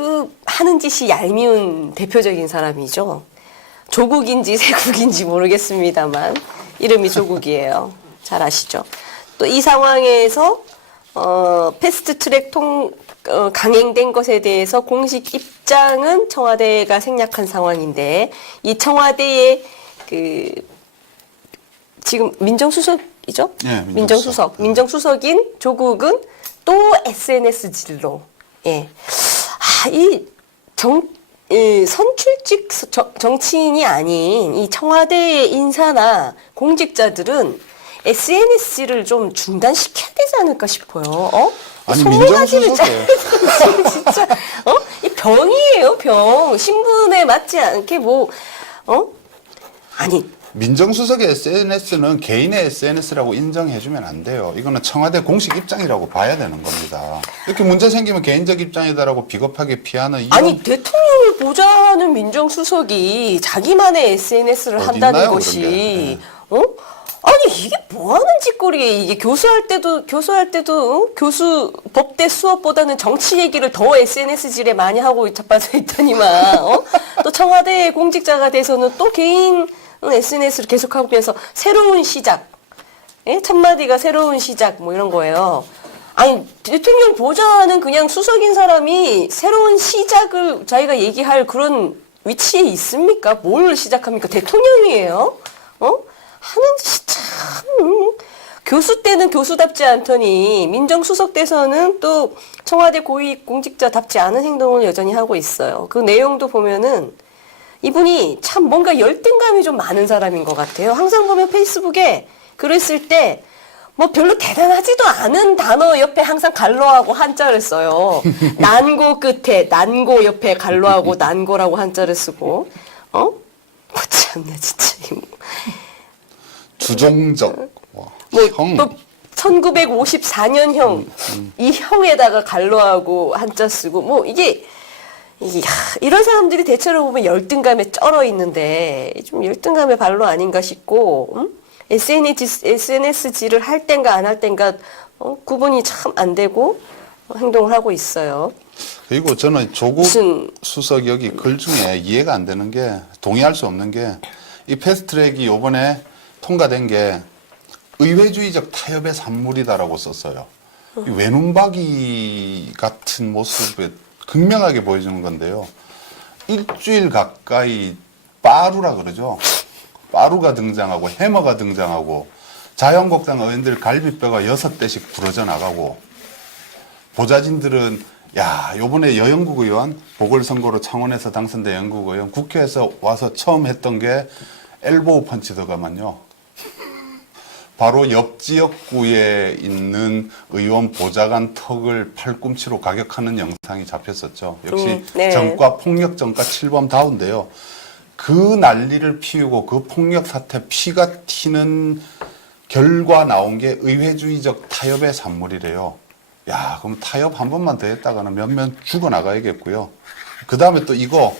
그 하는 짓이 얄미운 대표적인 사람이죠. 조국인지 세국인지 모르겠습니다만 이름이 조국이에요. 잘 아시죠? 또 이 상황에서 패스트트랙 강행된 것에 대해서 공식 입장은 청와대가 생략한 상황인데 이 청와대의 그 지금 민정수석이죠? 네, 민정수석인 조국은 또 SNS 진로. 예. 선출직 정치인이 아닌 이 청와대의 인사나 공직자들은 SNS를 좀 중단시켜야 되지 않을까 싶어요. 아니, 손모가지를 민정수석이에요. 진짜, 이 병이에요, 병. 신분에 맞지 않게 아니. 민정수석의 SNS는 개인의 SNS라고 인정해주면 안 돼요. 이거는 청와대 공식 입장이라고 봐야 되는 겁니다. 이렇게 문제 생기면 개인적 입장이다라고 비겁하게 피하는 이런. 아니 대통령을 보좌하는 민정수석이 자기만의 SNS를 한다는 어딨나요, 것이 아니 이게 뭐 하는 짓거리에 이게 교수할 때도 교수 법대 수업보다는 정치 얘기를 더 SNS질에 많이 하고 자빠져 있더니만 또 청와대 공직자가 돼서는 또 개인 SNS를 계속하면서 새로운 시작, 첫 마디가 새로운 시작 뭐 이런 거예요. 아니 대통령 보좌하는 그냥 수석인 사람이 새로운 시작을 자기가 얘기할 그런 위치에 있습니까? 뭘 시작합니까? 대통령이에요. 하는 짓이 참 교수 때는 교수답지 않더니 민정수석 때서는 또 청와대 고위 공직자답지 않은 행동을 여전히 하고 있어요. 그 내용도 보면은 이분이 참 뭔가 열등감이 좀 많은 사람인 것 같아요. 항상 보면 페이스북에 글을 쓸 때 뭐 별로 대단하지도 않은 단어 옆에 항상 갈로하고 한자를 써요. 난고 끝에 난고 옆에 갈로하고 난고라고 한자를 쓰고 참나 진짜 주종적 형. 또 1954년형 이 형에다가 갈로하고 한자 쓰고 뭐 이게 이런 사람들이 대체로 보면 열등감에 쩔어 있는데 좀 열등감의 발로 아닌가 싶고 SNS질을 할 땐가 안 할 땐가 구분이 참 안 되고 행동을 하고 있어요. 그리고 저는 조국 수석 여기 글 중에 이해가 안 되는 게 동의할 수 없는 게 이 패스트트랙이 이번에 통과된 게 의회주의적 타협의 산물이다라고 썼어요. 이 외눈박이 같은 모습에 극명하게 보여주는 건데요. 일주일 가까이 빠루라 그러죠. 빠루가 등장하고 해머가 등장하고 자유한국당 의원들 갈비뼈가 6대씩 부러져 나가고 보좌진들은 야 요번에 여영국 의원 보궐선거로 창원에서 당선된 여영국 의원 국회에서 와서 처음 했던 게 엘보우 펀치더가만요. 바로 옆 지역구에 있는 의원 보좌관 턱을 팔꿈치로 가격하는 영상이 잡혔었죠. 역시 네. 전과 폭력 전과 7범다운데요. 그 난리를 피우고 그 폭력 사태 피가 튀는 결과 나온 게 의회주의적 타협의 산물이래요. 야, 그럼 타협 한 번만 더 했다가는 몇몇 죽어나가야겠고요. 그 다음에 또 이거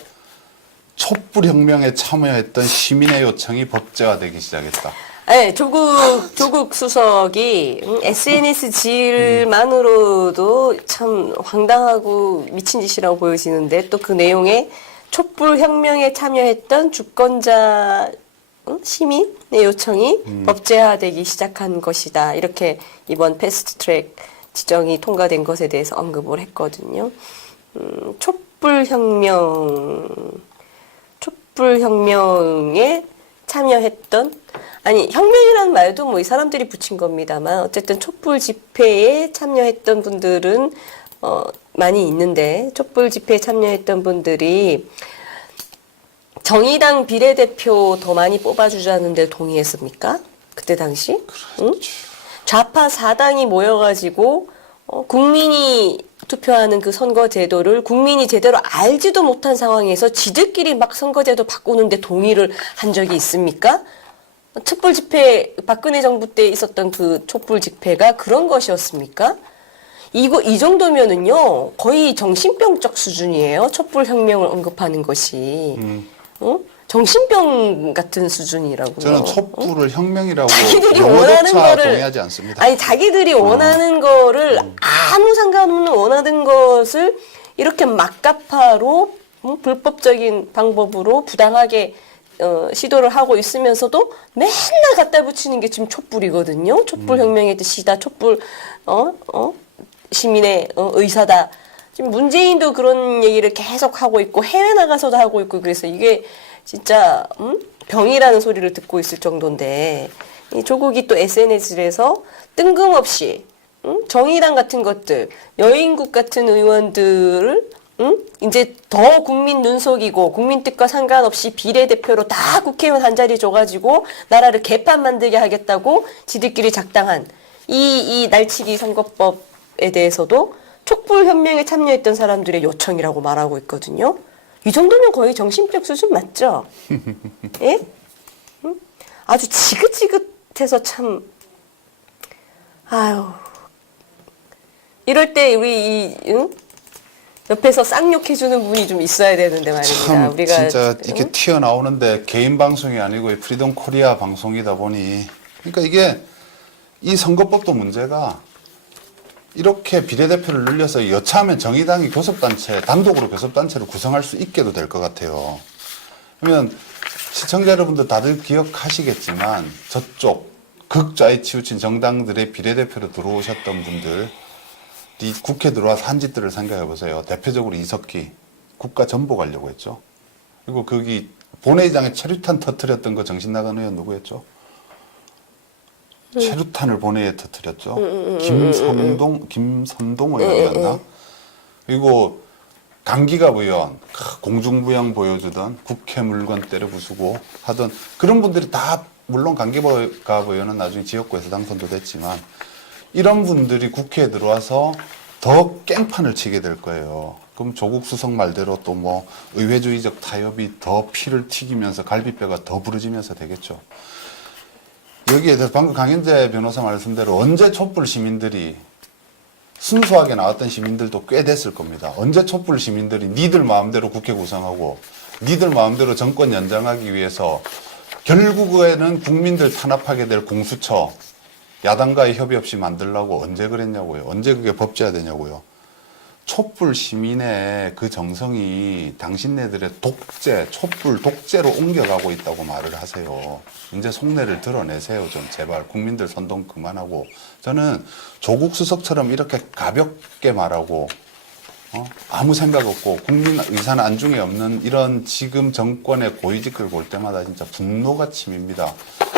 촛불혁명에 참여했던 시민의 요청이 법제화되기 시작했다. 네, 조국 수석이 SNS 질만으로도 참 황당하고 미친 짓이라고 보여지는데 또 그 내용에 촛불혁명에 참여했던 주권자 시민의 요청이 법제화되기 시작한 것이다. 이렇게 이번 패스트트랙 지정이 통과된 것에 대해서 언급을 했거든요. 촛불혁명에 참여했던 혁명이라는 말도 뭐 이 사람들이 붙인 겁니다만 어쨌든 촛불 집회에 참여했던 분들은 많이 있는데 촛불 집회에 참여했던 분들이 정의당 비례대표 더 많이 뽑아주자는데 동의했습니까? 그때 당시? 응? 좌파 4당이 모여가지고 국민이 투표하는 그 선거제도를 국민이 제대로 알지도 못한 상황에서 지들끼리 막 선거제도 바꾸는데 동의를 한 적이 있습니까? 촛불 집회, 박근혜 정부 때 있었던 그 촛불 집회가 그런 것이었습니까? 이 정도면은요, 거의 정신병적 수준이에요. 촛불 혁명을 언급하는 것이. 정신병 같은 수준이라고요. 저는 촛불을 혁명이라고 자기들이 원하는 거를 동의하지 않습니다. 자기들이 원하는 거를 아무 상관없는 원하는 것을 이렇게 막가파로 불법적인 방법으로 부당하게 시도를 하고 있으면서도 맨날 갖다 붙이는 게 지금 촛불이거든요. 촛불혁명의 뜻이다. 촛불 시민의 의사다. 지금 문재인도 그런 얘기를 계속 하고 있고 해외 나가서도 하고 있고 그래서 이게 진짜 병이라는 소리를 듣고 있을 정도인데 이 조국이 또 SNS에서 뜬금없이 정의당 같은 것들 여인국 같은 의원들을 이제 더 국민 눈속이고 국민 뜻과 상관없이 비례대표로 다 국회의원 한 자리 줘가지고 나라를 개판 만들게 하겠다고 지들끼리 작당한 이 날치기 선거법에 대해서도 촛불혁명에 참여했던 사람들의 요청이라고 말하고 있거든요. 이 정도면 거의 정신병 수준 맞죠? 예? 아주 지긋지긋해서 참 아유 이럴 때 우리 옆에서 쌍욕해주는 분이 좀 있어야 되는데 말입니다. 참 우리가 진짜 이렇게 튀어나오는데 개인 방송이 아니고 프리덤 코리아 방송이다 보니 그러니까 이게 이 선거법도 문제가 이렇게 비례대표를 늘려서 여차하면 정의당이 교섭단체 단독으로 교섭단체를 구성할 수 있게도 될 것 같아요. 그러면 시청자 여러분들 다들 기억하시겠지만 저쪽 극좌에 치우친 정당들의 비례대표로 들어오셨던 분들 이 국회 들어와서 한 짓들을 생각해 보세요. 대표적으로 이석기 국가 전복하려고 했죠. 그리고 거기 본회의장에 체류탄 터뜨렸던 거 정신 나간 의원 누구였죠? 체류탄을 본회의에 터뜨렸죠. 김선동 의원이었나? 그리고 강기갑 의원 공중부양 보여주던 국회 물건 때려 부수고 하던 그런 분들이 다 물론 강기갑 의원은 나중에 지역구에서 당선도 됐지만 이런 분들이 국회에 들어와서 더 깽판을 치게 될 거예요. 그럼 조국 수석 말대로 또 뭐 의회주의적 타협이 더 피를 튀기면서 갈비뼈가 더 부러지면서 되겠죠. 여기에 대해서 방금 강현재 변호사 말씀대로 언제 촛불 시민들이 순수하게 나왔던 시민들도 꽤 됐을 겁니다. 언제 촛불 시민들이 니들 마음대로 국회 구성하고 니들 마음대로 정권 연장하기 위해서 결국에는 국민들 탄압하게 될 공수처 야당과의 협의 없이 만들라고 언제 그랬냐고요. 언제 그게 법제화되냐고요. 촛불 시민의 그 정성이 당신네들의 독재, 촛불 독재로 옮겨가고 있다고 말을 하세요. 이제 속내를 드러내세요. 좀 제발 국민들 선동 그만하고. 저는 조국 수석처럼 이렇게 가볍게 말하고 아무 생각 없고 국민 의사는 안중에 없는 이런 지금 정권의 고위직을 볼 때마다 진짜 분노가 치밉니다.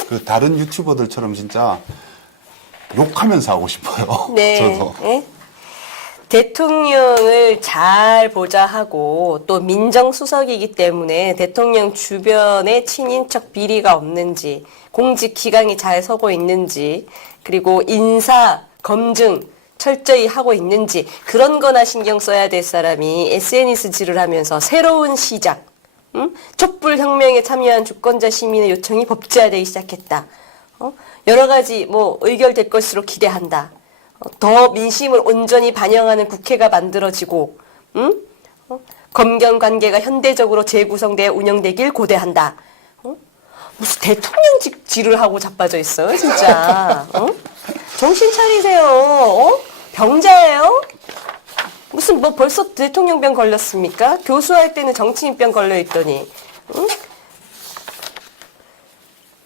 그 다른 유튜버들처럼 진짜 욕하면서 하고 싶어요. 네. 저도. 네? 대통령을 잘 보자 하고 또 민정수석이기 때문에 대통령 주변에 친인척 비리가 없는지 공직 기강이 잘 서고 있는지 그리고 인사 검증 철저히 하고 있는지 그런 거나 신경 써야 될 사람이 SNS질을 하면서 새로운 시작 촛불혁명에 참여한 주권자 시민의 요청이 법제화되기 시작했다. 여러 가지 뭐 의결될 것으로 기대한다. 더 민심을 온전히 반영하는 국회가 만들어지고 검경 관계가 현대적으로 재구성되어 운영되길 고대한다. 무슨 대통령직질을 하고 자빠져 있어요, 진짜. 정신 차리세요. 병자예요? 무슨 뭐 벌써 대통령병 걸렸습니까? 교수할 때는 정치인병 걸려 있더니.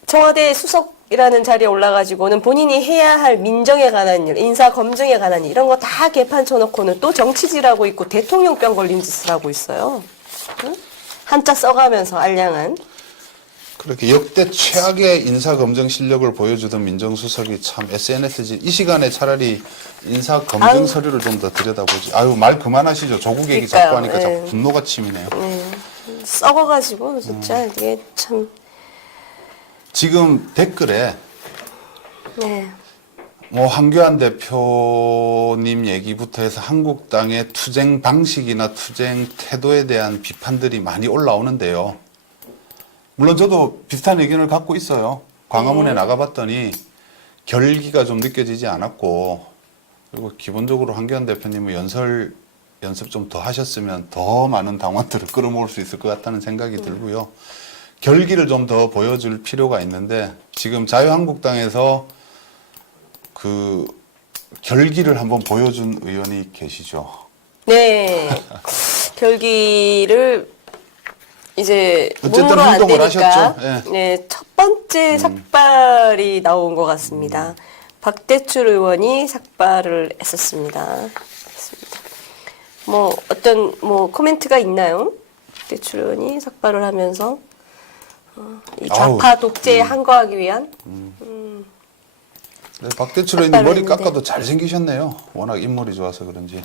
청와대 수석이라는 자리에 올라가지고는 본인이 해야 할 민정에 관한 일, 인사 검증에 관한 일, 이런 거 다 개판 쳐놓고는 또 정치질하고 있고 대통령병 걸린 짓을 하고 있어요. 한자 써가면서 알량한. 그렇게 역대 최악의 인사 검증 실력을 보여주던 민정수석이 참 SNS지 이 시간에 차라리 인사 검증 서류를 좀 더 들여다보지. 아유 말 그만하시죠. 조국 얘기 자꾸 하니까 자꾸 분노가 치미네요. 썩어가지고 진짜 이게 참. 지금 댓글에 뭐 황교안 대표님 얘기부터 해서 한국당의 투쟁 방식이나 투쟁 태도에 대한 비판들이 많이 올라오는데요. 물론 저도 비슷한 의견을 갖고 있어요. 광화문에 나가봤더니 결기가 좀 느껴지지 않았고 그리고 기본적으로 황교안 대표님은 연습 좀 더 하셨으면 더 많은 당원들을 끌어모을 수 있을 것 같다는 생각이 들고요. 결기를 좀 더 보여줄 필요가 있는데 지금 자유한국당에서 그 결기를 한번 보여준 의원이 계시죠. 네. 결기를 이제 어쨌든 몸으로 안 행동을 되니까 하셨죠. 예. 네, 첫 번째 삭발이 나온 것 같습니다. 박대출 의원이 삭발을 했었습니다. 그렇습니다. 뭐 어떤 뭐 코멘트가 있나요? 박대출 의원이 삭발을 하면서 이 좌파 독재에 항거하기 위한 네, 박대출 의원님 머리 했는데. 깎아도 잘생기셨네요. 워낙 인물이 좋아서 그런지.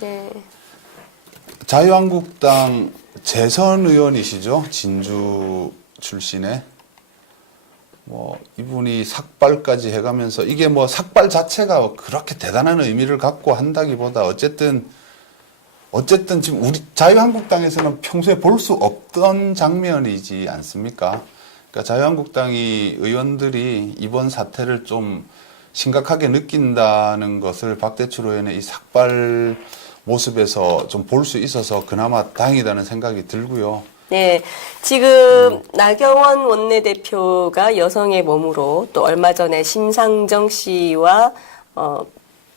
네. 자유한국당 재선 의원이시죠? 진주 출신의. 뭐 이분이 삭발까지 해가면서 이게 뭐 삭발 자체가 그렇게 대단한 의미를 갖고 한다기보다 어쨌든 지금 우리 자유한국당에서는 평소에 볼 수 없던 장면이지 않습니까? 그러니까 자유한국당이 의원들이 이번 사태를 좀 심각하게 느낀다는 것을 박대출 의원의 이 삭발 모습에서 좀 볼 수 있어서 그나마 다행이다는 생각이 들고요. 네, 지금 나경원 원내대표가 여성의 몸으로 또 얼마 전에 심상정 씨와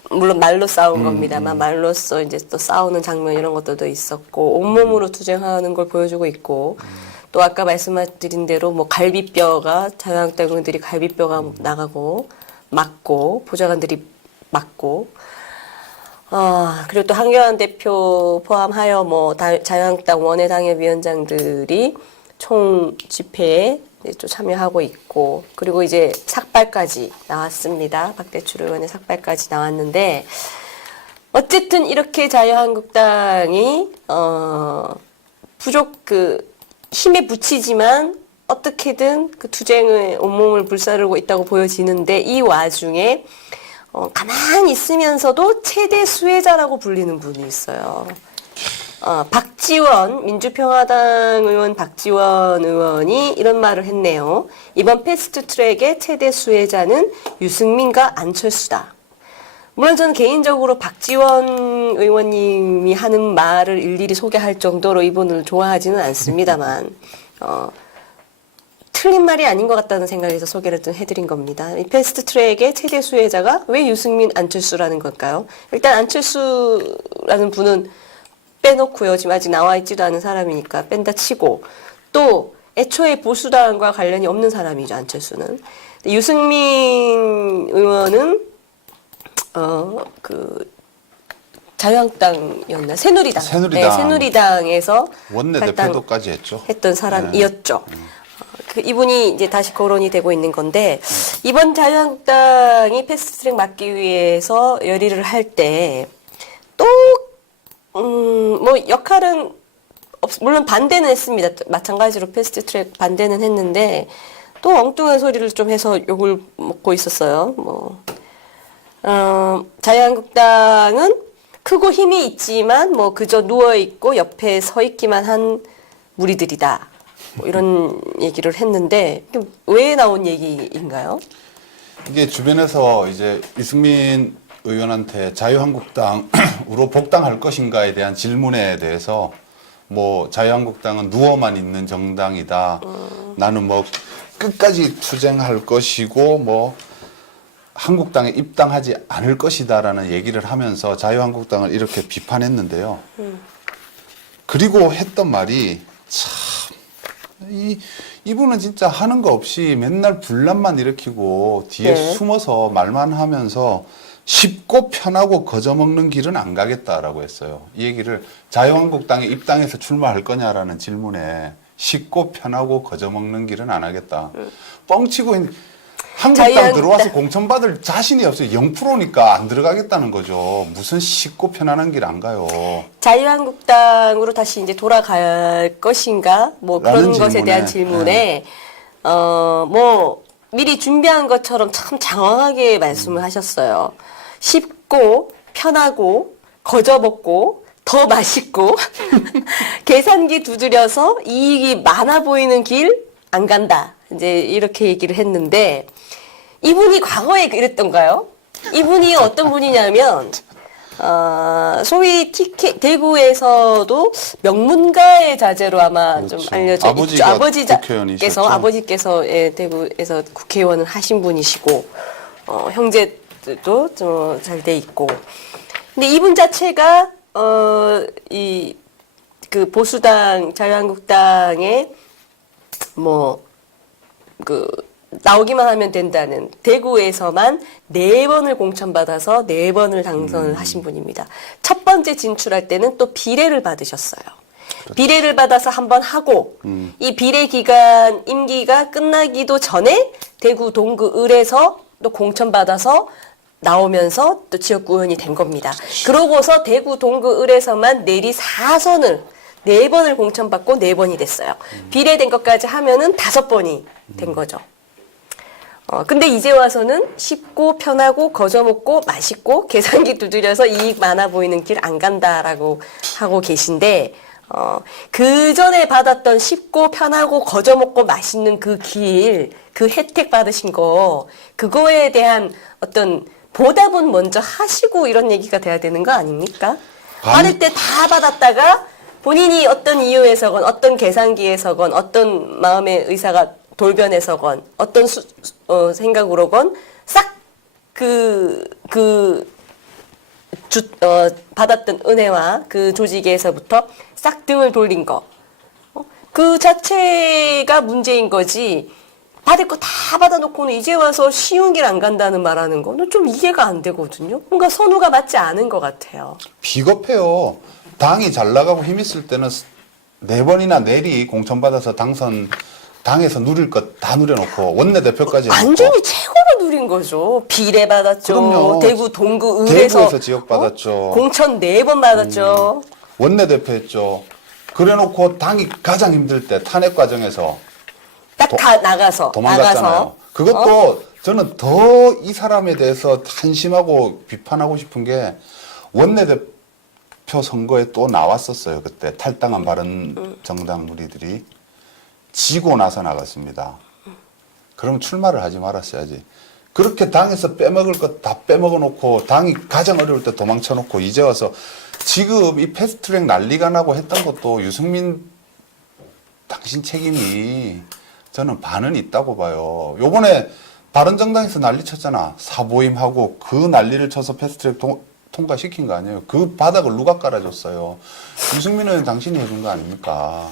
물론 말로 싸운 겁니다만 말로써 이제 또 싸우는 장면 이런 것들도 있었고 온몸으로 투쟁하는 걸 보여주고 있고 또 아까 말씀드린 대로 뭐 갈비뼈가 자유한국당 의원들이 갈비뼈가 나가고 맞고 보좌관들이 맞고 그리고 또 한교안 대표 포함하여 뭐 자유한국당 원외 당협위원장들이 총 집회에 또 참여하고 있고 그리고 이제 삭발까지 나왔습니다. 박대출 의원의 삭발까지 나왔는데 어쨌든 이렇게 자유한국당이 힘에 부치지만 어떻게든 그 투쟁에 온몸을 불사르고 있다고 보여지는데 이 와중에 가만히 있으면서도 최대 수혜자라고 불리는 분이 있어요. 박지원 민주평화당 의원 박지원 의원이 이런 말을 했네요. 이번 패스트트랙의 최대 수혜자는 유승민과 안철수다. 물론 저는 개인적으로 박지원 의원님이 하는 말을 일일이 소개할 정도로 이분을 좋아하지는 않습니다만 틀린 말이 아닌 것 같다는 생각에서 소개를 좀 해드린 겁니다. 이 패스트트랙의 최대 수혜자가 왜 유승민, 안철수라는 걸까요? 일단 안철수라는 분은 빼놓고요. 지금 아직 나와 있지도 않은 사람이니까 뺀다 치고 또 애초에 보수당과 관련이 없는 사람이죠. 안철수는. 유승민 의원은 자유한국당이었나? 새누리당. 네, 새누리당에서 원내대표도까지 했죠. 했던 사람이었죠. 이분이 이제 다시 거론이 되고 있는 건데 이번 자유한국당이 패스트트랙 막기 위해서 열의를 할 때 또 뭐 역할은 물론 반대는 했습니다. 마찬가지로 패스트트랙 반대는 했는데 또 엉뚱한 소리를 좀 해서 욕을 먹고 있었어요. 자유한국당은 크고 힘이 있지만 뭐 그저 누워 있고 옆에 서 있기만 한 무리들이다. 뭐 이런 얘기를 했는데 왜 나온 얘기인가요? 이게 주변에서 이제 유승민 의원한테 자유한국당으로 복당할 것인가에 대한 질문에 대해서 뭐 자유한국당은 누워만 있는 정당이다. 나는 뭐 끝까지 투쟁할 것이고 뭐 한국당에 입당하지 않을 것이다라는 얘기를 하면서 자유한국당을 이렇게 비판했는데요. 그리고 했던 말이 이분은 진짜 하는 거 없이 맨날 분란만 일으키고 뒤에 네. 숨어서 말만 하면서 쉽고 편하고 거저먹는 길은 안 가겠다라고 했어요. 이 얘기를 자유한국당에 입당해서 출마할 거냐라는 질문에 쉽고 편하고 거저먹는 길은 안 하겠다. 뻥치고 있는 한국당 들어와서 공천받을 자신이 없어요. 0%니까 안 들어가겠다는 거죠. 무슨 쉽고 편안한 길 안 가요. 자유한국당으로 다시 이제 돌아갈 것인가? 뭐 그런 것에 대한 질문에 뭐 미리 준비한 것처럼 참 장황하게 말씀을 하셨어요. 쉽고 편하고 거저먹고 더 맛있고 계산기 두드려서 이익이 많아 보이는 길 안 간다. 이제 이렇게 얘기를 했는데 이분이 과거에 그랬던가요? 이분이 어떤 분이냐면 소위 대구에서도 명문가의 자제로 아마 그렇죠. 좀 알려져 있죠. 아버지께서 대구에서 국회의원을 하신 분이시고 형제들도 좀 잘 돼 있고. 근데 이분 자체가 그 보수당, 자유한국당의 나오기만 하면 된다는 대구에서만 4번을 공천받아서 4번을 당선을 하신 분입니다. 첫 번째 진출할 때는 또 비례를 받으셨어요. 비례를 받아서 한번 하고 이 비례 기간 임기가 끝나기도 전에 대구 동구을에서 또 공천받아서 나오면서 또 지역구 의원이 된 겁니다. 그러고서 대구 동구을에서만 내리 4선을 4번을 공천받고 4번이 됐어요. 비례된 것까지 하면은 5번이 된 거죠. 근데 이제 와서는 쉽고 편하고 거저먹고 맛있고 계산기 두드려서 이익 많아 보이는 길 안 간다라고 하고 계신데 그 전에 받았던 쉽고 편하고 거저먹고 맛있는 그 길, 그 혜택 받으신 거, 그거에 대한 어떤 보답은 먼저 하시고 이런 얘기가 돼야 되는 거 아닙니까? 받을 때 다 받았다가 본인이 어떤 이유에서건 어떤 계산기에서건 어떤 마음의 의사가 돌변해서건 어떤 생각으로건 싹 받았던 은혜와 그 조직에서부터 싹 등을 돌린 거. 그 자체가 문제인 거지. 받을 거 다 받아놓고는 이제 와서 쉬운 길 안 간다는 말하는 거는 좀 이해가 안 되거든요. 뭔가 선우가 맞지 않은 것 같아요. 비겁해요. 당이 잘 나가고 힘 있을 때는 4번이나 내리 공천받아서 당에서 누릴 것 다 누려놓고 원내대표까지 완전히 최고로 누린 거죠. 비례 받았죠. 그럼요. 대구 동구을에서 대구에서 지역 받았죠. 공천 4번 받았죠. 원내대표 했죠. 그래놓고 당이 가장 힘들 때 탄핵 과정에서 딱 다 나가서 도망갔잖아요. 그것도 저는 더 이 사람에 대해서 한심하고 비판하고 싶은 게 원내대표 선거에 또 나왔었어요. 그때 탈당한 바른정당 무리들이 지고 나서 나갔습니다. 그럼 출마를 하지 말았어야지. 그렇게 당에서 빼먹을 것 다 빼먹어 놓고 당이 가장 어려울 때 도망쳐 놓고 이제 와서 지금 이 패스트트랙 난리가 나고 했던 것도 유승민 당신 책임이 저는 반은 있다고 봐요. 요번에 바른정당에서 난리 쳤잖아. 사보임하고 그 난리를 쳐서 패스트트랙 통과시킨 거 아니에요. 그 바닥을 누가 깔아줬어요. 유승민 의원 당신이 해준 거 아닙니까?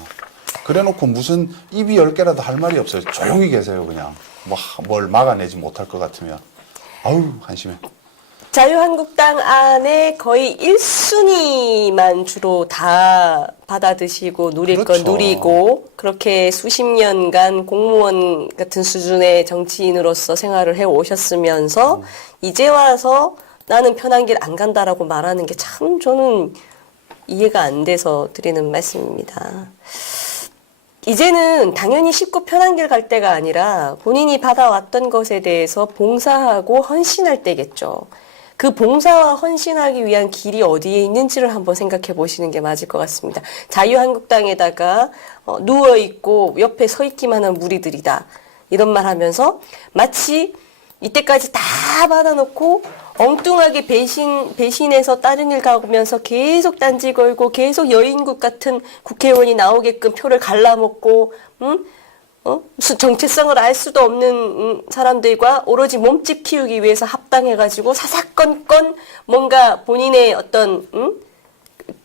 그래놓고 무슨 입이 10개라도 할 말이 없어요. 조용히 계세요, 그냥. 뭘 막아내지 못할 것 같으면. 아우, 한심해. 자유한국당 안에 거의 1순위만 주로 다 받아드시고 누릴 건 그렇죠. 누리고 그렇게 수십 년간 공무원 같은 수준의 정치인으로서 생활을 해 오셨으면서 이제 와서 나는 편한 길 안 간다라고 말하는 게 참 저는 이해가 안 돼서 드리는 말씀입니다. 이제는 당연히 쉽고 편한 길 갈 때가 아니라 본인이 받아왔던 것에 대해서 봉사하고 헌신할 때겠죠. 그 봉사와 헌신하기 위한 길이 어디에 있는지를 한번 생각해 보시는 게 맞을 것 같습니다. 자유한국당에다가 누워있고 옆에 서 있기만 한 무리들이다. 이런 말 하면서 마치 이때까지 다 받아놓고 엉뚱하게 배신해서 다른 일 가면서 계속 딴지 걸고 계속 여인국 같은 국회의원이 나오게끔 표를 갈라먹고 무슨 정체성을 알 수도 없는 사람들과 오로지 몸집 키우기 위해서 합당해가지고 사사건건 뭔가 본인의 어떤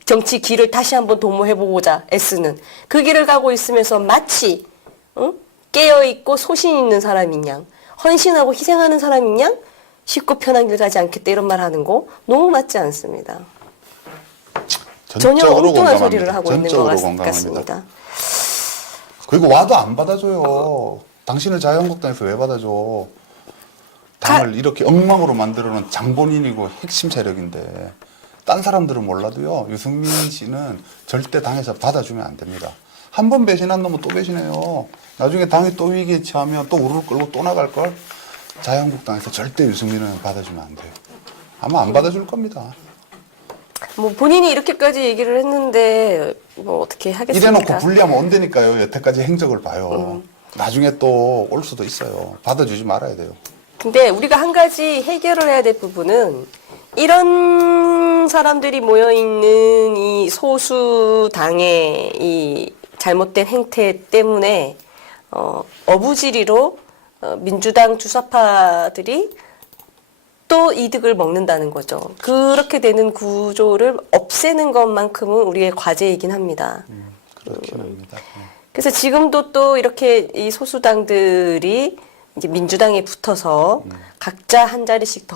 정치 길을 다시 한번 도모해보고자 애쓰는 그 길을 가고 있으면서 마치 깨어있고 소신 있는 사람인 양 헌신하고 희생하는 사람인 양 쉽고 편한 길 가지 않겠다 이런 말 하는 거 너무 맞지 않습니다. 전혀 엉뚱한 소리를 하고 있는 것 같습니다. 그리고 와도 안 받아줘요. 당신을 자유한국당에서 왜 받아줘? 당을 이렇게 엉망으로 만들어놓은 장본인이고 핵심 세력인데 딴 사람들은 몰라도요. 유승민 씨는 절대 당에서 받아주면 안 됩니다. 한 번 배신한 놈은 또 배신해요. 나중에 당이 또 위기에 처하면 또 우르르 끌고 또 나갈걸? 자유한국당에서 절대 유승민은 받아주면 안 돼요. 아마 안 받아줄 겁니다. 뭐 본인이 이렇게까지 얘기를 했는데 뭐 어떻게 하겠습니까? 이래놓고 분리하면 안 되니까요. 여태까지 행적을 봐요. 나중에 또 올 수도 있어요. 받아주지 말아야 돼요. 근데 우리가 한 가지 해결을 해야 될 부분은 이런 사람들이 모여있는 이 소수 당의 이 잘못된 행태 때문에 어부지리로 민주당 주사파들이 또 이득을 먹는다는 거죠. 그렇게 되는 구조를 없애는 것만큼은 우리의 과제이긴 합니다. 그렇긴 합니다. 그래서 지금도 또 이렇게 이 소수당들이 이제 민주당에 붙어서 각자 한 자리씩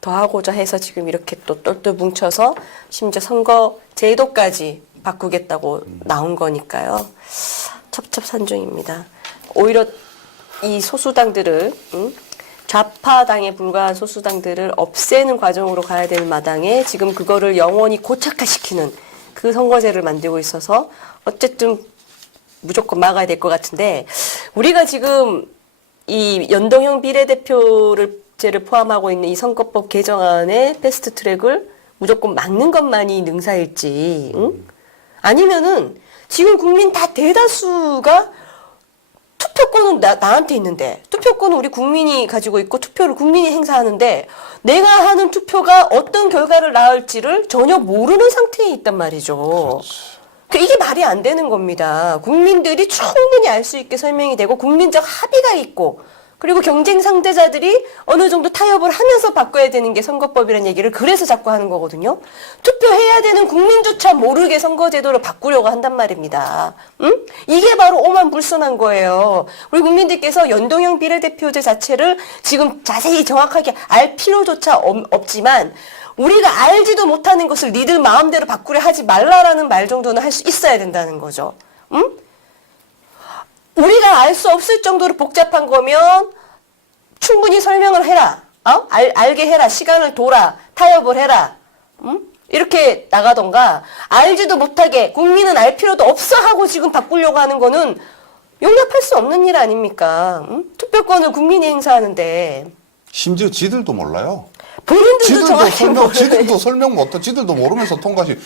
더하고자 해서 지금 이렇게 또 똘똘 뭉쳐서 심지어 선거 제도까지 바꾸겠다고 나온 거니까요. 첩첩산중입니다. 오히려 이 소수당들을 좌파당에 불과한 소수당들을 없애는 과정으로 가야 되는 마당에 지금 그거를 영원히 고착화시키는 그 선거제를 만들고 있어서 어쨌든 무조건 막아야 될 것 같은데 우리가 지금 이 연동형 비례대표제를 포함하고 있는 이 선거법 개정안의 패스트트랙을 무조건 막는 것만이 능사일지 아니면은 지금 국민 다 대다수가 투표권은 나한테 있는데 투표권은 우리 국민이 가지고 있고 투표를 국민이 행사하는데 내가 하는 투표가 어떤 결과를 낳을지를 전혀 모르는 상태에 있단 말이죠. 이게 말이 안 되는 겁니다. 국민들이 충분히 알 수 있게 설명이 되고 국민적 합의가 있고 그리고 경쟁 상대자들이 어느 정도 타협을 하면서 바꿔야 되는 게 선거법이라는 얘기를 그래서 자꾸 하는 거거든요. 투표해야 되는 국민조차 모르게 선거제도를 바꾸려고 한단 말입니다. 이게 바로 오만불선한 거예요. 우리 국민들께서 연동형 비례대표제 자체를 지금 자세히 정확하게 알 필요조차 없지만 우리가 알지도 못하는 것을 니들 마음대로 바꾸려 하지 말라라는 말 정도는 할 수 있어야 된다는 거죠. 우리가 알 수 없을 정도로 복잡한 거면 충분히 설명을 해라. 알게 해라. 시간을 둬라. 타협을 해라. 이렇게 나가던가 알지도 못하게 국민은 알 필요도 없어 하고 지금 바꾸려고 하는 거는 용납할 수 없는 일 아닙니까? 투표권을 국민이 행사하는데 심지어 지들도 몰라요. 본인들도 정확히 모르는 지들도 설명 못해. 지들도 모르면서 통과시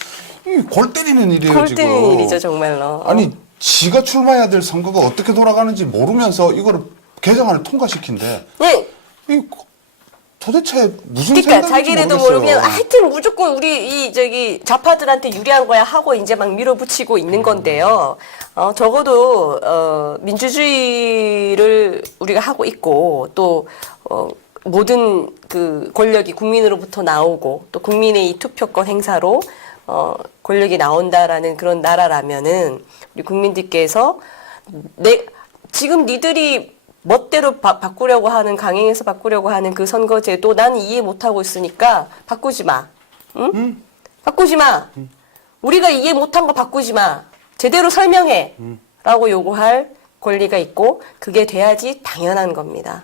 골 때리는 일이에요. 골 지금. 때리는 일이죠 정말로. 아니 지가 출마해야 될 선거가 어떻게 돌아가는지 모르면서 이거를 개정안을 통과시킨대. 네. 이 도대체 무슨 그러니까 생각인지 자기네도 모르겠어요. 모르고 그냥 하여튼 무조건 우리 좌파들한테 유리한 거야 하고 이제 막 밀어붙이고 있는 건데요. 적어도 민주주의를 우리가 하고 있고 또 모든 그 권력이 국민으로부터 나오고 또 국민의 이 투표권 행사로 권력이 나온다라는 그런 나라라면은 우리 국민들께서 지금 니들이 멋대로 바꾸려고 하는 강행해서 바꾸려고 하는 그 선거제도 난 이해 못하고 있으니까 바꾸지 마. 응? 바꾸지 마. 우리가 이해 못한 거 바꾸지 마. 제대로 설명해. 라고 요구할 권리가 있고 그게 돼야지 당연한 겁니다.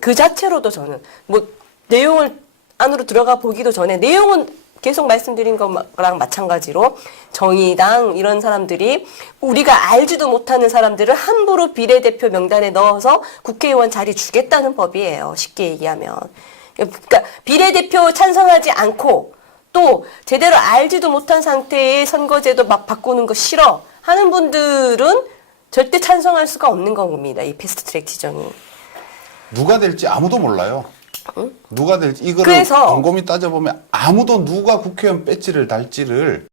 그 자체로도 저는 뭐 내용을 안으로 들어가 보기도 전에 내용은 계속 말씀드린 거랑 마찬가지로 정의당 이런 사람들이 우리가 알지도 못하는 사람들을 함부로 비례대표 명단에 넣어서 국회의원 자리 주겠다는 법이에요. 쉽게 얘기하면. 그러니까 비례대표 찬성하지 않고 또 제대로 알지도 못한 상태의 선거제도 막 바꾸는 거 싫어 하는 분들은 절대 찬성할 수가 없는 겁니다. 이 패스트트랙 지정이. 누가 될지 아무도 몰라요. 응? 누가 될지 이거를 그래서 곰곰이 따져보면 아무도 누가 국회의원 배지를 달지를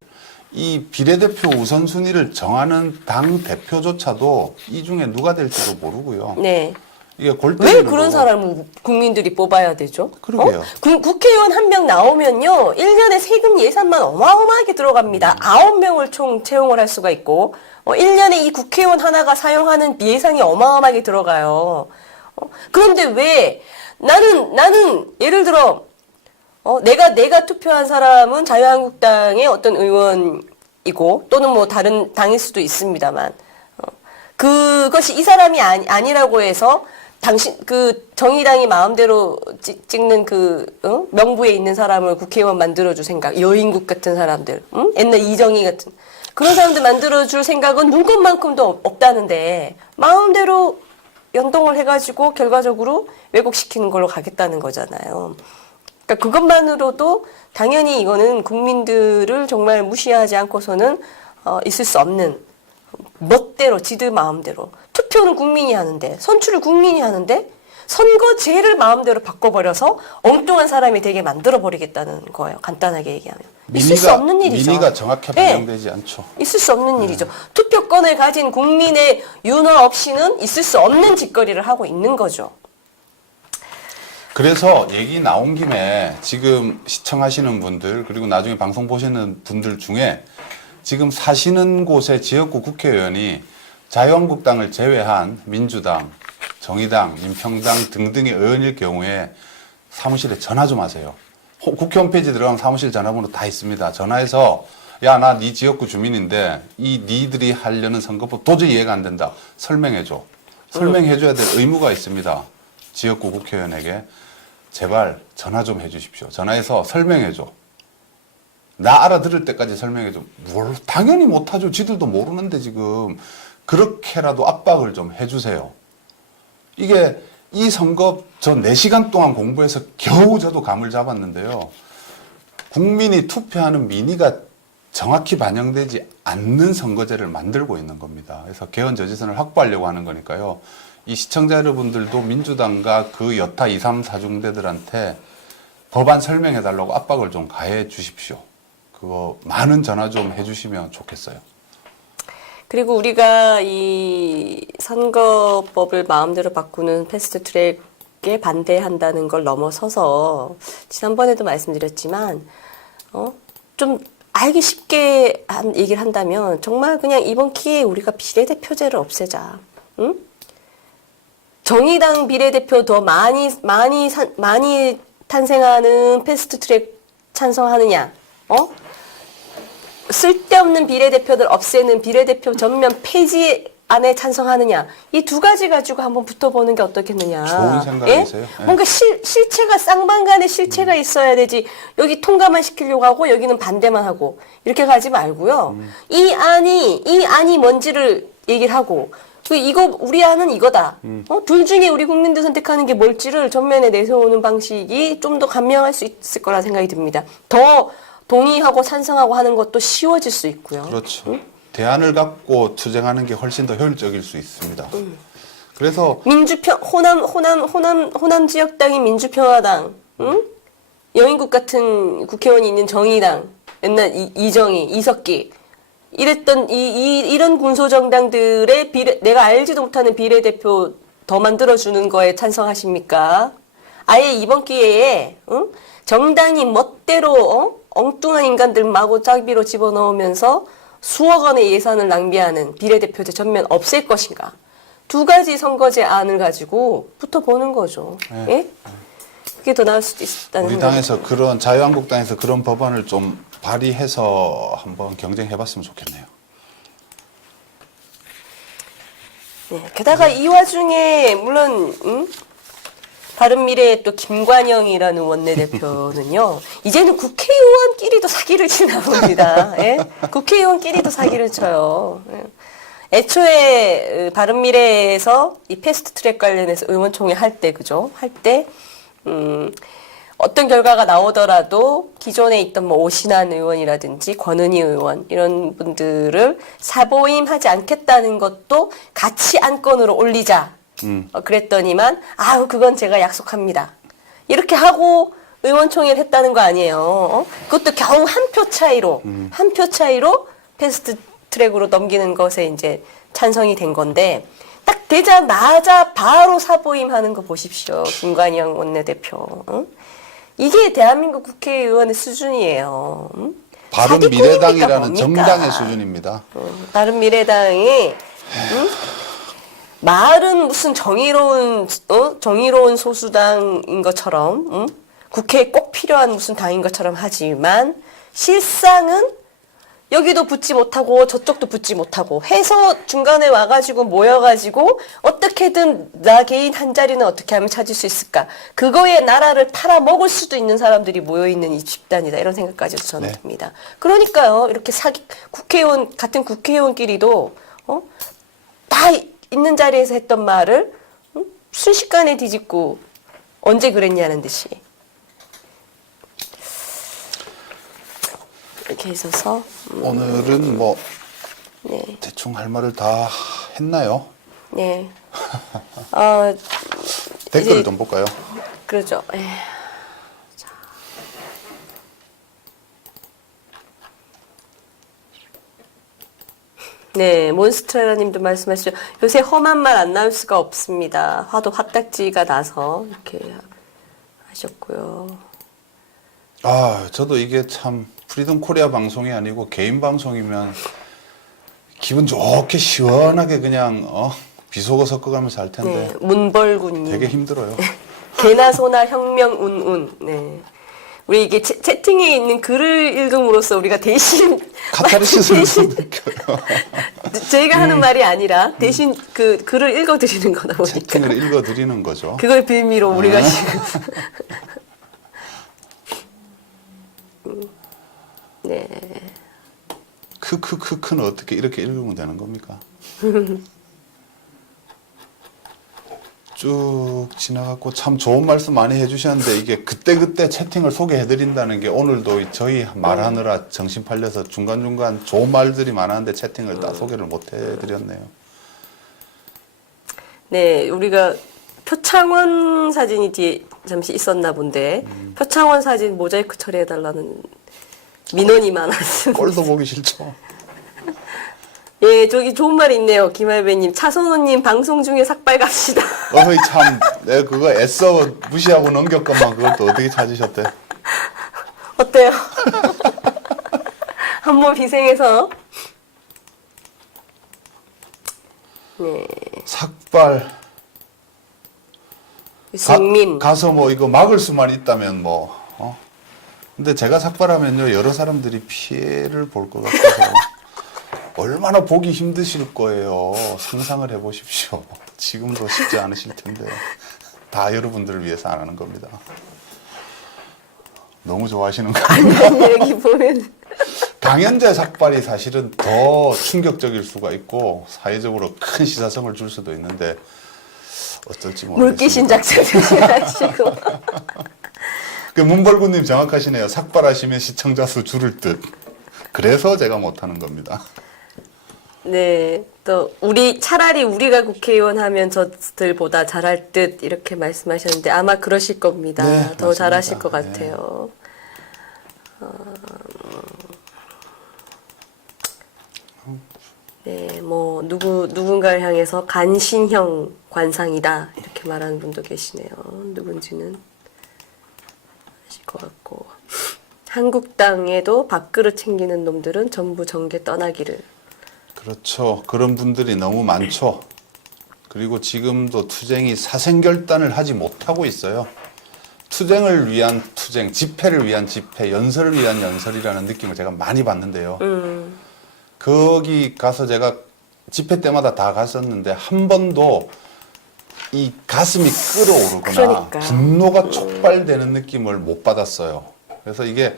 이 비례대표 우선순위를 정하는 당 대표조차도 이 중에 누가 될지도 모르고요. 네. 이게 골 왜 때리는 그런 거고. 사람을 국민들이 뽑아야 되죠? 그러게요. 국회의원 한 명 나오면요. 1년에 세금 예산만 어마어마하게 들어갑니다. 9명을 총 채용을 할 수가 있고 1년에 이 국회의원 하나가 사용하는 예산이 어마어마하게 들어가요. 그런데 왜 나는 예를 들어 내가 투표한 사람은 자유한국당의 어떤 의원이고 또는 뭐 다른 당일 수도 있습니다만 그것이 이 사람이 아니라고 해서 당신 그 정의당이 마음대로 찍는 그 명부에 있는 사람을 국회의원 만들어줄 생각 여인국 같은 사람들 옛날 이정희 같은 그런 사람들 만들어줄 생각은 눈꽃만큼도 없다는데 마음대로 연동을 해가지고 결과적으로 왜곡시키는 걸로 가겠다는 거잖아요. 그러니까 그것만으로도 당연히 이거는 국민들을 정말 무시하지 않고서는 있을 수 없는 멋대로 지들 마음대로 투표는 국민이 하는데 선출을 국민이 하는데 선거제를 마음대로 바꿔버려서 엉뚱한 사람이 되게 만들어버리겠다는 거예요. 간단하게 얘기하면. 있을 수 없는 일이죠. 민의가 정확히 반영되지 않죠. 있을 수 없는 일이죠. 투표권을 가진 국민의 윤허 없이는 있을 수 없는 짓거리를 하고 있는 거죠. 그래서 얘기 나온 김에 지금 시청하시는 분들 그리고 나중에 방송 보시는 분들 중에 지금 사시는 곳의 지역구 국회의원이 자유한국당을 제외한 민주당, 정의당, 민평당 등등의 의원일 경우에 사무실에 전화 좀 하세요. 국회 홈페이지 들어가면 사무실 전화번호 다 있습니다. 전화해서 야, 나 네 지역구 주민인데 이 니들이 하려는 선거법 도저히 이해가 안 된다. 설명해줘. 설명해줘야 될 의무가 있습니다. 지역구 국회의원에게 제발 전화 좀 해주십시오. 전화해서 설명해줘. 나 알아들을 때까지 설명해줘. 뭘 당연히 못하죠. 지들도 모르는데 지금 그렇게라도 압박을 좀 해주세요. 이게 이 선거 저 4시간 동안 공부해서 겨우 저도 감을 잡았는데요. 국민이 투표하는 민의가 정확히 반영되지 않는 선거제를 만들고 있는 겁니다. 그래서 개헌 저지선을 확보하려고 하는 거니까요. 이 시청자 여러분들도 민주당과 그 여타 2, 3, 4중대들한테 법안 설명해달라고 압박을 좀 가해 주십시오. 그거 많은 전화 좀 해주시면 좋겠어요. 그리고 우리가 이 선거법을 마음대로 바꾸는 패스트트랙에 반대한다는 걸 넘어서서 지난번에도 말씀드렸지만 좀 알기 쉽게 얘기를 한다면 정말 그냥 이번 기회에 우리가 비례대표제를 없애자. 응? 정의당 비례대표 더 많이 탄생하는 패스트트랙 찬성하느냐? 쓸데없는 비례대표들 없애는 비례대표 전면 폐지 안에 찬성하느냐. 이 두 가지 가지고 한번 붙어보는 게 어떻겠느냐. 좋은 생각이세요. 예? 뭔가 실체가 쌍방간에 실체가 있어야 되지. 여기 통과만 시키려고 하고 여기는 반대만 하고 이렇게 가지 말고요. 이 안이 뭔지를 얘기를 하고 이거 우리 안은 이거다. 둘 중에 우리 국민들 선택하는 게 뭘지를 전면에 내세우는 방식이 좀 더 간명할 수 있을 거라 생각이 듭니다. 더 동의하고 찬성하고 하는 것도 쉬워질 수 있고요. 그렇죠. 응? 대안을 갖고 투쟁하는 게 훨씬 더 효율적일 수 있습니다. 그래서 호남 지역당인 민주평화당, 응? 여인국 같은 국회의원이 있는 정의당, 옛날 이정희, 이석기 이랬던 이런 군소정당들의 내가 알지도 못하는 비례대표 더 만들어주는 거에 찬성하십니까? 아예 이번 기회에 응? 정당이 멋대로 엉뚱한 인간들 마구잡이로 집어넣으면서 수억 원의 예산을 낭비하는 비례대표제 전면 없앨 것인가? 두 가지 선거제 안을 가지고 붙어보는 거죠. 네. 예? 그게 더 나을 수도 있다는 우리 당에서 그런 자유한국당에서 그런 법안을 좀 발의해서 한번 경쟁해봤으면 좋겠네요. 네, 게다가 이 와중에 물론 바른미래의 또 김관영이라는 원내대표는요. 이제는 국회의원끼리도 사기를 치나 봅니다. 예? 국회의원끼리도 사기를 쳐요. 예. 애초에 바른미래에서 이 패스트트랙 관련해서 의원총회 할 때 그죠? 할 때 어떤 결과가 나오더라도 기존에 있던 뭐 오신환 의원이라든지 권은희 의원 이런 분들을 사보임하지 않겠다는 것도 같이 안건으로 올리자. 그랬더니만 그건 제가 약속합니다. 이렇게 하고 의원총회를 했다는 거 아니에요. 그것도 겨우 한 표 차이로 패스트트랙으로 넘기는 것에 이제 찬성이 된 건데 딱 되자마자 바로 사보임하는 거 보십시오. 김관영 원내대표. 이게 대한민국 국회의원의 수준이에요. 바른미래당이라는 정당의 수준입니다. 바른미래당이 말은 무슨 정의로운 소수당인 것처럼 국회에 꼭 필요한 무슨 당인 것처럼 하지만 실상은 여기도 붙지 못하고 저쪽도 붙지 못하고 해서 중간에 와가지고 모여가지고 어떻게든 나 개인 한 자리는 어떻게 하면 찾을 수 있을까. 그거에 나라를 팔아먹을 수도 있는 사람들이 모여있는 이 집단이다. 이런 생각까지도 저는 듭니다. 그러니까요. 이렇게 같은 국회의원끼리도 다 있는 자리에서 했던 말을 순식간에 뒤집고 언제 그랬냐는 듯이 이렇게 있어서 오늘은 뭐 네. 대충 할 말을 다 했나요? 네. 댓글을 좀 볼까요? 그러죠. 네, 몬스트라님도 말씀하시죠. 요새 험한 말 안 나올 수가 없습니다. 화도 화딱지가 나서 이렇게 하셨고요. 아, 저도 이게 참 프리덤 코리아 방송이 아니고 개인 방송이면 기분 좋게 시원하게 그냥 비속어 섞어가면서 할 텐데 네, 문벌군님. 되게 힘들어요. 개나 소나 혁명 운운. 네. 우리 이게 채팅에 있는 글을 읽음으로써 우리가 대신 카타르시스를 대신 느껴요. 저희가 하는 말이 아니라 대신 그 글을 읽어드리는 거다 보니까 채팅을 읽어드리는 거죠. 그걸 빌미로 우리가 지금 네. 크크크크는 어떻게 이렇게 읽으면 되는 겁니까? 쭉 지나갔고 참 좋은 말씀 많이 해주셨는데 이게 그때그때 채팅을 소개해드린다는 게 오늘도 저희 말하느라 정신 팔려서 중간중간 좋은 말들이 많았는데 채팅을 다 소개를 못 해드렸네요. 네, 우리가 표창원 사진이 뒤에 잠시 있었나 본데 표창원 사진 모자이크 처리해달라는 민원이 많았습니다. 꼴도 보기 싫죠. 예, 저기 좋은 말 있네요. 김할배님, 차선호님 방송 중에 삭발 갑시다. 어이 참, 내가 그거 애써 무시하고 넘겼건만 그것도 어떻게 찾으셨대? 어때요? 한번 희생해서. 네. 삭발. 유승민. 가서 뭐 이거 막을 수만 있다면 근데 제가 삭발하면요 여러 사람들이 피해를 볼 것 같아서 얼마나 보기 힘드실 거예요. 상상을 해보십시오. 지금도 쉽지 않으실 텐데 다 여러분들을 위해서 안 하는 겁니다. 너무 좋아하시는 거 아니에요? 여기 보면. 강연자 삭발이 사실은 더 충격적일 수가 있고 사회적으로 큰 시사성을 줄 수도 있는데 어쩔지 모르겠습니다. 물귀신 작전 조심하시고. 그 문벌구님 정확하시네요. 삭발하시면 시청자 수 줄을 듯. 그래서 제가 못하는 겁니다. 네, 또 차라리 우리가 국회의원 하면 저들보다 잘할 듯 이렇게 말씀하셨는데 아마 그러실 겁니다. 네, 더 맞습니다. 잘하실 것 네. 같아요. 네, 뭐 누군가를 향해서 간신형 관상이다 이렇게 말하는 분도 계시네요. 누군지는 아실 것 같고 한국당에도 밥그릇 챙기는 놈들은 전부 정계 떠나기를. 그렇죠. 그런 분들이 너무 많죠. 그리고 지금도 투쟁이 사생결단을 하지 못하고 있어요. 투쟁을 위한 투쟁, 집회를 위한 집회, 연설을 위한 연설이라는 느낌을 제가 많이 받는데요. 거기 가서 제가 집회 때마다 다 갔었는데 한 번도 이 가슴이 끓어오르거나 그러니까. 분노가 촉발되는 느낌을 못 받았어요. 그래서 이게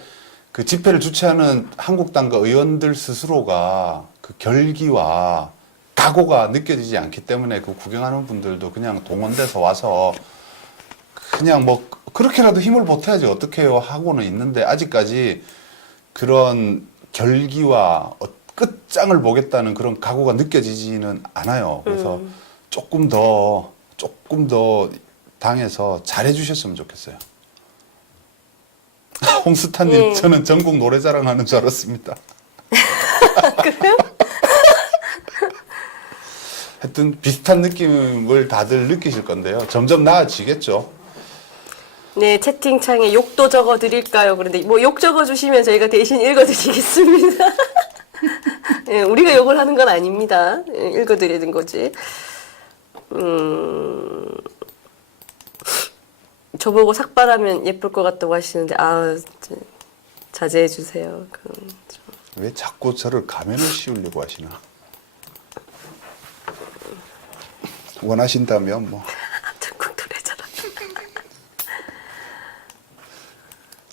그 집회를 주최하는 한국당과 의원들 스스로가 그 결기와 각오가 느껴지지 않기 때문에 그 구경하는 분들도 그냥 동원돼서 와서 그냥 뭐 그렇게라도 힘을 보태야지 어떡해요 하고는 있는데 아직까지 그런 결기와 끝장을 보겠다는 그런 각오가 느껴지지는 않아요. 그래서 조금 더 당에서 잘해 주셨으면 좋겠어요. 홍스타님, 저는 전국 노래자랑 하는 줄 알았습니다. 그래요? 하여튼 비슷한 느낌을 다들 느끼실 건데요. 점점 나아지겠죠. 네, 채팅창에 욕도 적어 드릴까요? 그런데 뭐 욕 적어 주시면 저희가 대신 읽어 드리겠습니다. 네, 우리가 욕을 하는 건 아닙니다. 네, 읽어 드리는 거지. 저보고 삭발하면 예쁠 것 같다고 하시는데 자제해 주세요. 왜 자꾸 저를 가면을 씌우려고 하시나? 원하신다면 뭐. 전국 노래자랑.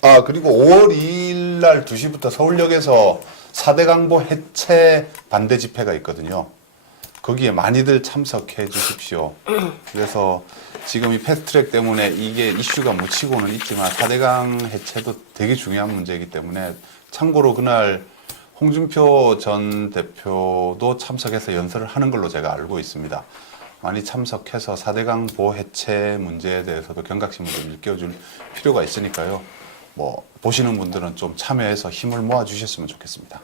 아, 그리고 5월 2일 날 2시부터 서울역에서 4대 강보 해체 반대 집회가 있거든요. 거기에 많이들 참석해 주십시오. 그래서 지금 이 패스트트랙 때문에 이게 이슈가 묻히고는 있지만 4대강 해체도 되게 중요한 문제이기 때문에 참고로 그날 홍준표 전 대표도 참석해서 연설을 하는 걸로 제가 알고 있습니다. 많이 참석해서 4대강 보 해체 문제에 대해서도 경각심을 좀 일깨워줄 필요가 있으니까요. 뭐 보시는 분들은 좀 참여해서 힘을 모아 주셨으면 좋겠습니다.